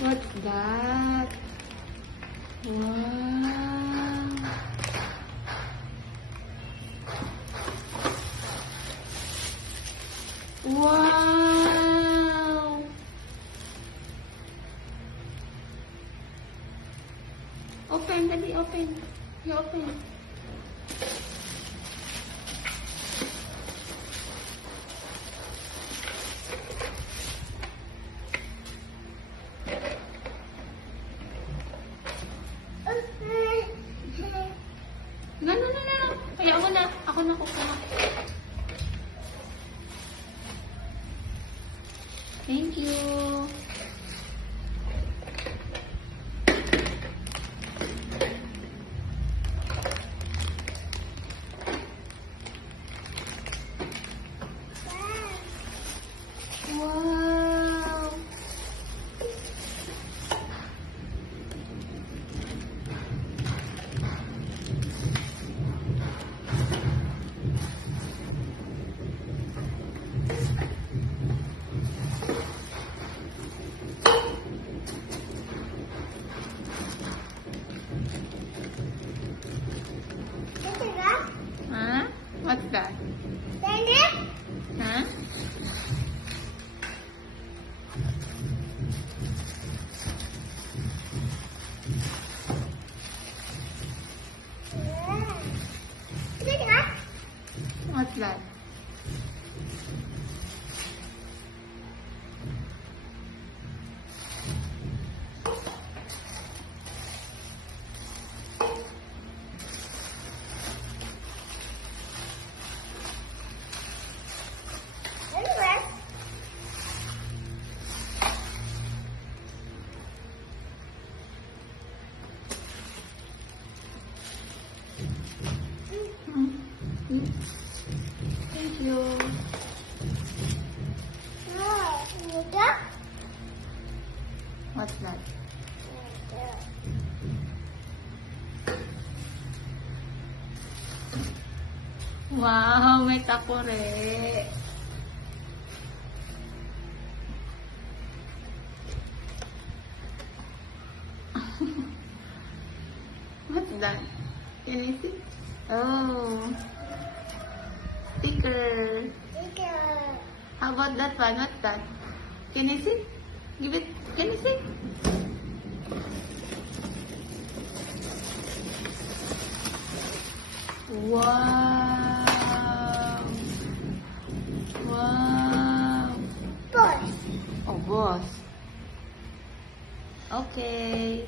What's that? Wow. Wow. Open, dali, open. You open. No, no, no, no. Kaya ako na. Ako na kukuha. Thank you. Wow. Huh? What's that? Huh? What's that? Thank you. What's that? Wow, may takore. What's that? Can you see? Oh. Sticker. How about that one? What's that? Can you see? Give it. Can you see? Wow. Wow. Boss. Oh, boss. Okay.